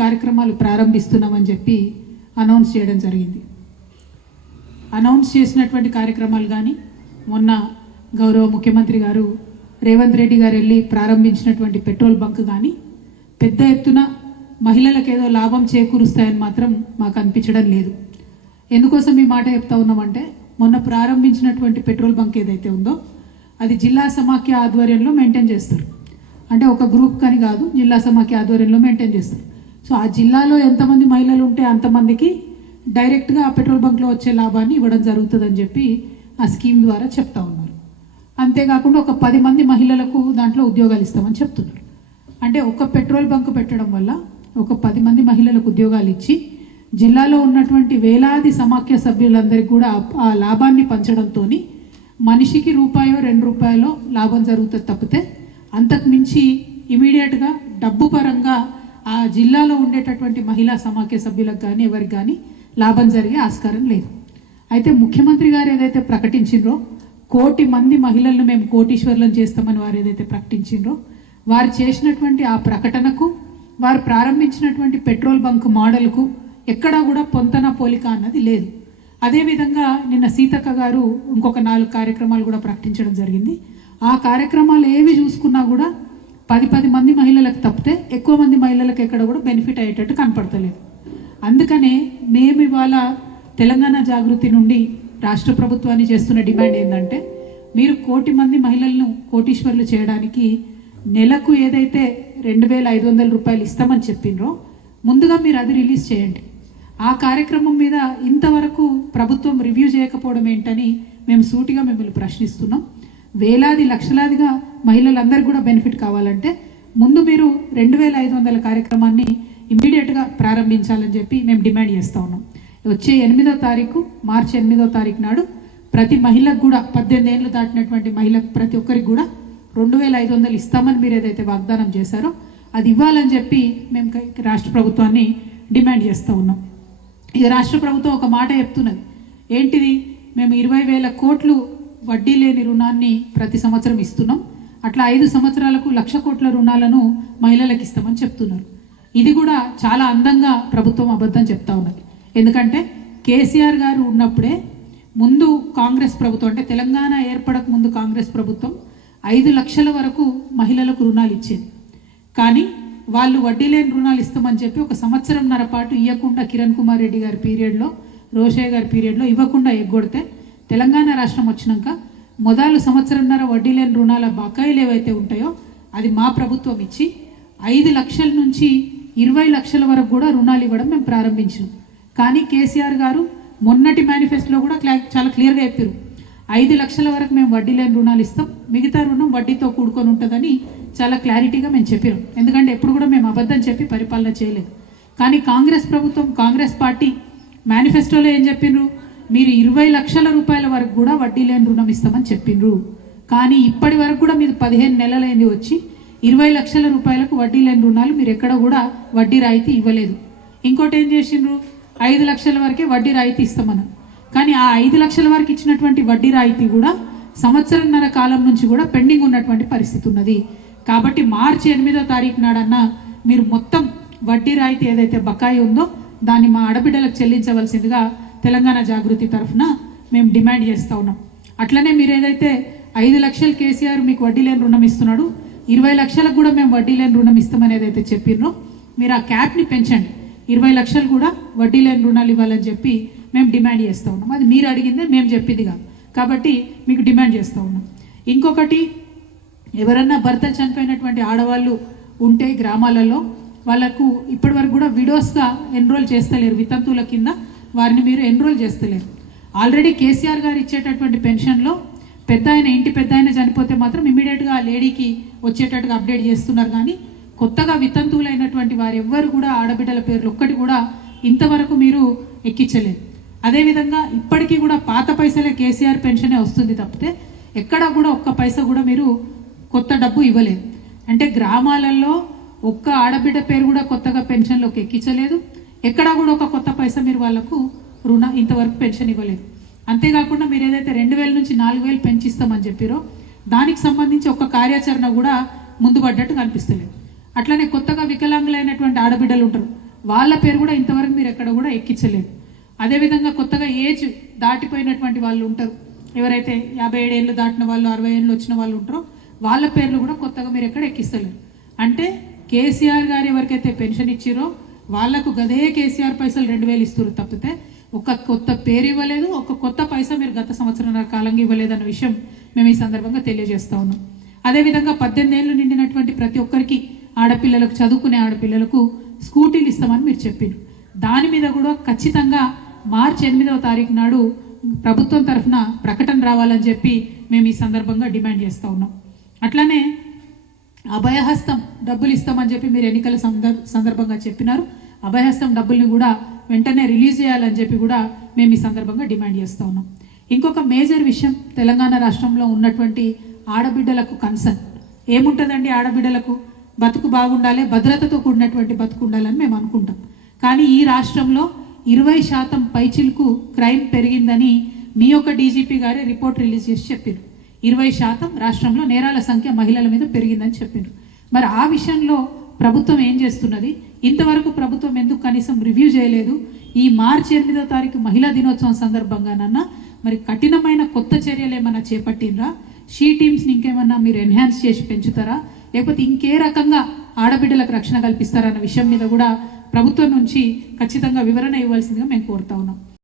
కార్యక్రమాలు ప్రారంభిస్తున్నామని చెప్పి అనౌన్స్ చేయడం జరిగింది. అనౌన్స్ చేసినటువంటి కార్యక్రమాలు కానీ మొన్న గౌరవ ముఖ్యమంత్రి గారు రేవంత్ రెడ్డి గారు వెళ్ళి ప్రారంభించినటువంటి పెట్రోల్ బంక్ కానీ పెద్ద ఎత్తున మహిళలకు ఏదో లాభం చేకూరుస్తాయని మాత్రం మాకు అనిపించడం లేదు. ఎందుకోసం ఈ మాట చెప్తా ఉన్నామంటే మొన్న ప్రారంభించినటువంటి పెట్రోల్ బంక్ ఏదైతే ఉందో అది జిల్లా సమాఖ్య ఆధ్వర్యంలో మెయింటైన్ చేస్తారు. అంటే ఒక గ్రూప్ కానీ కాదు, జిల్లా సమాఖ్య ఆధ్వర్యంలో మెయింటైన్ చేస్తారు. సో ఆ జిల్లాలో ఎంతమంది మహిళలు ఉంటే అంతమందికి డైరెక్ట్గా ఆ పెట్రోల్ బంక్లో వచ్చే లాభాన్ని ఇవ్వడం జరుగుతుందని చెప్పి ఆ స్కీమ్ ద్వారా చెప్తా ఉన్నారు. అంతేకాకుండా ఒక 10 మంది మహిళలకు దాంట్లో ఉద్యోగాలు ఇస్తామని చెప్తున్నారు. అంటే ఒక పెట్రోల్ బంక్ పెట్టడం వల్ల ఒక 10 మంది మహిళలకు ఉద్యోగాలు ఇచ్చి జిల్లాలో ఉన్నటువంటి వేలాది సమాఖ్య సభ్యులందరికీ కూడా ఆ లాభాన్ని పంచడంతో మనిషికి ₹1-2 లాభం జరుగుతుంది తప్పితే అంతకు మించి ఇమీడియట్గా డబ్బు పరంగా ఆ జిల్లాలో ఉండేటటువంటి మహిళా సమాఖ్య సభ్యులకు కానీ ఎవరికి కానీ లాభం జరిగే ఆస్కారం లేదు. అయితే ముఖ్యమంత్రి గారు ఏదైతే ప్రకటించిండ్రో 1 కోటి మంది మహిళలను మేము కోటీశ్వర్లను చేస్తామని వారు ఏదైతే ప్రకటించిండ్రో వారు చేసినటువంటి ఆ ప్రకటనకు వారు ప్రారంభించినటువంటి పెట్రోల్ బంక్ మోడల్కు ఎక్కడా కూడా పొంతన పోలిక అన్నది లేదు. అదేవిధంగా నిన్న సీతక్క గారు ఇంకొక 4 కార్యక్రమాలు కూడా ప్రకటించడం జరిగింది. ఆ కార్యక్రమాలు ఏవి చూసుకున్నా కూడా 10 మంది మహిళలకు తప్పితే ఎక్కువ మంది మహిళలకు ఎక్కడ కూడా బెనిఫిట్ అయ్యేటట్టు కనపడతలేదు. అందుకనే మేము ఇవాళ తెలంగాణ జాగృతి నుండి రాష్ట్ర ప్రభుత్వాన్ని చేస్తున్న డిమాండ్ ఏంటంటే మీరు 1 కోటి మంది మహిళలను కోటీశ్వర్లు చేయడానికి నెలకు ఏదైతే ₹2,500 ఇస్తామని చెప్పిండ్రో ముందుగా మీరు అది రిలీజ్ చేయండి. ఆ కార్యక్రమం మీద ఇంతవరకు ప్రభుత్వం రివ్యూ చేయకపోవడం ఏంటని మేము సూటిగా మిమ్మల్ని ప్రశ్నిస్తున్నాం. వేలాది లక్షలాదిగా మహిళలందరికీ కూడా బెనిఫిట్ కావాలంటే ముందు మీరు 2,500 కార్యక్రమాన్ని ఇమ్మీడియట్గా ప్రారంభించాలని చెప్పి మేము డిమాండ్ చేస్తూ ఉన్నాం. వచ్చే 8వ తారీఖు మార్చి 8వ తారీఖు నాడు ప్రతి మహిళకు కూడా 18 ఏళ్ళు దాటినటువంటి మహిళకు ప్రతి ఒక్కరికి కూడా 2,500 ఇస్తామని మీరు ఏదైతే వాగ్దానం చేశారో అది ఇవ్వాలని చెప్పి మేము రాష్ట్ర ప్రభుత్వాన్ని డిమాండ్ చేస్తూ ఉన్నాం. ఈ రాష్ట్ర ప్రభుత్వం ఒక మాట చెప్తున్నది ఏంటిది, మేము 20,000 కోట్లు వడ్డీ లేని రుణాన్ని ప్రతి సంవత్సరం ఇస్తున్నాం, అట్లా 5 సంవత్సరాలకు 1,00,000 కోట్ల రుణాలను మహిళలకు ఇస్తామని చెప్తున్నారు. ఇది కూడా చాలా అందంగా ప్రభుత్వం అబద్ధం చెప్తా ఉన్నది. ఎందుకంటే కేసీఆర్ గారు ఉన్నప్పుడే ముందు కాంగ్రెస్ ప్రభుత్వం అంటే తెలంగాణ ఏర్పడక ముందు కాంగ్రెస్ ప్రభుత్వం 5 లక్షల వరకు మహిళలకు రుణాలు ఇచ్చేది. కానీ వాళ్ళు వడ్డీ లేని రుణాలు ఇస్తామని చెప్పి 1 సంవత్సరంన్నర పాటు ఇవ్వకుండా కిరణ్ కుమార్ రెడ్డి గారి పీరియడ్లో రోషయ్య గారి పీరియడ్లో ఇవ్వకుండా ఎగ్గొడితే తెలంగాణ రాష్ట్రం వచ్చినాక మొదలు సంవత్సరంన్నర వడ్డీ లేని రుణాల బకాయిలు ఏవైతే ఉంటాయో అది మా ప్రభుత్వం ఇచ్చి 5 లక్షల నుంచి 20 లక్షల వరకు కూడా రుణాలు ఇవ్వడం మేము ప్రారంభించాం. కానీ కేసీఆర్ గారు మొన్నటి మేనిఫెస్టోలో కూడా చాలా క్లియర్గా చెప్పారు 5 లక్షల వరకు మేము వడ్డీ లేని రుణాలు ఇస్తాం, మిగతా రుణం వడ్డీతో కూడుకొని ఉంటుందని చాలా క్లారిటీగా మేము చెప్పాం. ఎందుకంటే ఎప్పుడు కూడా మేము అబద్ధం చెప్పి పరిపాలన చేయలేదు. కానీ కాంగ్రెస్ ప్రభుత్వం కాంగ్రెస్ పార్టీ మేనిఫెస్టోలో ఏం చెప్పిండ్రు, మీరు 20 లక్షల రూపాయల వరకు కూడా వడ్డీ లేని రుణం ఇస్తామని చెప్పిండ్రు. కానీ ఇప్పటి వరకు కూడా మీరు 15 నెలలైంది వచ్చి 20 లక్షల రూపాయలకు వడ్డీ లేని రుణాలు మీరు ఎక్కడ కూడా వడ్డీ రాయితీ ఇవ్వలేదు. ఇంకోటి ఏం చేసిండ్రు, 5 లక్షల వరకే వడ్డీ రాయితీ ఇస్తామన్నారు. కానీ ఆ 5 లక్షల వరకు ఇచ్చినటువంటి వడ్డీ రాయితీ కూడా సంవత్సరంన్నర కాలం నుంచి కూడా పెండింగ్ ఉన్నటువంటి పరిస్థితి ఉన్నది. కాబట్టి మార్చి 8వ తారీఖు నాడన్నా మీరు మొత్తం వడ్డీ రాయితీ ఏదైతే బకాయి ఉందో దాన్ని మా ఆడబిడ్డలకు చెల్లించవలసిందిగా తెలంగాణ జాగృతి తరఫున మేము డిమాండ్ చేస్తూ ఉన్నాం. అట్లనే మీరు ఏదైతే 5 లక్షలు కేసీఆర్ మీకు వడ్డీ లేని రుణం ఇస్తున్నాడు, 20 లక్షలకు కూడా మేము వడ్డీ లేని రుణం ఇస్తామని ఏదైతే చెప్పినో మీరు ఆ క్యాప్ని పెంచండి, 20 లక్షలు కూడా వడ్డీ లేని రుణాలు ఇవ్వాలని చెప్పి మేము డిమాండ్ చేస్తూ ఉన్నాం. అది మీరు అడిగిందే, మేము చెప్పింది కాదు. కాబట్టి మీకు డిమాండ్ చేస్తూ ఉన్నాం. ఇంకొకటి, ఎవరన్నా భర్తలు చనిపోయినటువంటి ఆడవాళ్ళు ఉంటే గ్రామాలలో వాళ్ళకు ఇప్పటి వరకు కూడా విడోస్గా ఎన్రోల్ చేస్తలేరు, వితంతువుల కింద వారిని మీరు ఎన్రోల్ చేస్తలేరు. ఆల్రెడీ కేసీఆర్ గారు ఇచ్చేటటువంటి పెన్షన్లో ఇంటి పెద్ద ఆయన చనిపోతే మాత్రం ఇమీడియట్గా ఆ లేడీకి వచ్చేటట్టుగా అప్డేట్ చేస్తున్నారు. కానీ కొత్తగా వితంతువులైనటువంటి వారు ఎవ్వరు కూడా ఆడబిడ్డల పేర్లు ఒక్కటి కూడా ఇంతవరకు మీరు ఎక్కించలేదు. అదేవిధంగా ఇప్పటికీ కూడా పాత పైసలే కేసీఆర్ పెన్షనే వస్తుంది తప్పితే ఎక్కడా కూడా ఒక్క పైసా కూడా మీరు కొత్త డబ్బు ఇవ్వలేదు. అంటే గ్రామాలలో ఒక్క ఆడబిడ్డ పేరు కూడా కొత్తగా పెన్షన్లోకి ఎక్కించలేదు. ఎక్కడా కూడా ఒక కొత్త పైసా మీరు వాళ్లకు ఇంతవరకు పెన్షన్ ఇవ్వలేదు. అంతేకాకుండా మీరు ఏదైతే 2,000 నుంచి 4,000 పెంచిస్తామని చెప్పారో దానికి సంబంధించి ఒక కార్యాచరణ కూడా ముందు పడ్డట్టు కనిపిస్తలేదు. అట్లనే కొత్తగా వికలాంగులైనటువంటి ఆడబిడ్డలు ఉంటారు, వాళ్ళ పేరు కూడా ఇంతవరకు మీరు ఎక్కడ కూడా ఎక్కించలేదు. అదేవిధంగా కొత్తగా ఏజ్ దాటిపోయినటువంటి వాళ్ళు ఉంటారు, ఎవరైతే 57 ఏళ్ళు దాటిన వాళ్ళు 60 ఏళ్ళు వచ్చిన వాళ్ళు ఉంటారో వాళ్ళ పేర్లు కూడా కొత్తగా మీరు ఎక్కడ ఎక్కిస్తలేరు. అంటే కేసీఆర్ గారు ఎవరికైతే పెన్షన్ ఇచ్చిరో వాళ్లకు గదే కేసీఆర్ పైసలు 2000 ఇస్తారు తప్పితే ఒక కొత్త పేరు ఇవ్వలేదు, ఒక కొత్త పైసా మీరు గత సంవత్సరాల కాలంగా ఇవ్వలేదన్న విషయం మేము ఈ సందర్భంగా తెలియజేస్తా ఉన్నాం. అదేవిధంగా 18 ఏళ్ళు నిండినటువంటి ప్రతి ఒక్కరికి ఆడపిల్లలకు, చదువుకునే ఆడపిల్లలకు స్కూటీలు ఇస్తామని మీరు చెప్పారు. దాని మీద కూడా ఖచ్చితంగా మార్చి 8వ తారీఖు నాడు ప్రభుత్వం తరఫున ప్రకటన రావాలని చెప్పి మేము ఈ సందర్భంగా డిమాండ్ చేస్తూ ఉన్నాం. అట్లానే అభయహస్తం డబ్బులు ఇస్తామని చెప్పి మీరు ఎన్నికల సందర్భంగా చెప్పినారు. అభయహస్తం డబ్బుల్ని కూడా వెంటనే రిలీజ్ చేయాలని చెప్పి కూడా మేము ఈ సందర్భంగా డిమాండ్ చేస్తూ ఉన్నాం. ఇంకొక మేజర్ విషయం, తెలంగాణ రాష్ట్రంలో ఉన్నటువంటి ఆడబిడ్డలకు కన్సర్న్ ఏముంటుందండి? ఆడబిడ్డలకు బతుకు బాగుండాలి, భద్రతతో కూడినటువంటి బతుకు ఉండాలని మేము అనుకుంటాం. కానీ ఈ రాష్ట్రంలో 20% పైచిలకు క్రైమ్ పెరిగిందని మీ యొక్క డీజీపీ గారే రిపోర్ట్ రిలీజ్ చేసి చెప్పారు. 20% రాష్ట్రంలో నేరాల సంఖ్య మహిళల మీద పెరిగిందని చెప్పారు. మరి ఆ విషయంలో ప్రభుత్వం ఏం చేస్తున్నది? ఇంతవరకు ప్రభుత్వం ఎందుకు కనీసం రివ్యూ చేయలేదు? ఈ మార్చి 8వ తారీఖు మహిళా దినోత్సవం సందర్భంగానన్నా మరి కఠినమైన కొత్త చర్యలు ఏమన్నా చేపట్టినరా? షీ టీమ్స్ని ఇంకేమన్నా మీరు ఎన్హాన్స్ చేసి పెంచుతారా, లేకపోతే ఇంకే రకంగా ఆడబిడ్డలకు రక్షణ కల్పిస్తారన్న విషయం మీద కూడా ప్రభుత్వం నుంచి ఖచ్చితంగా వివరణ ఇవ్వాల్సిందిగా మేము కోరుతా ఉన్నాం.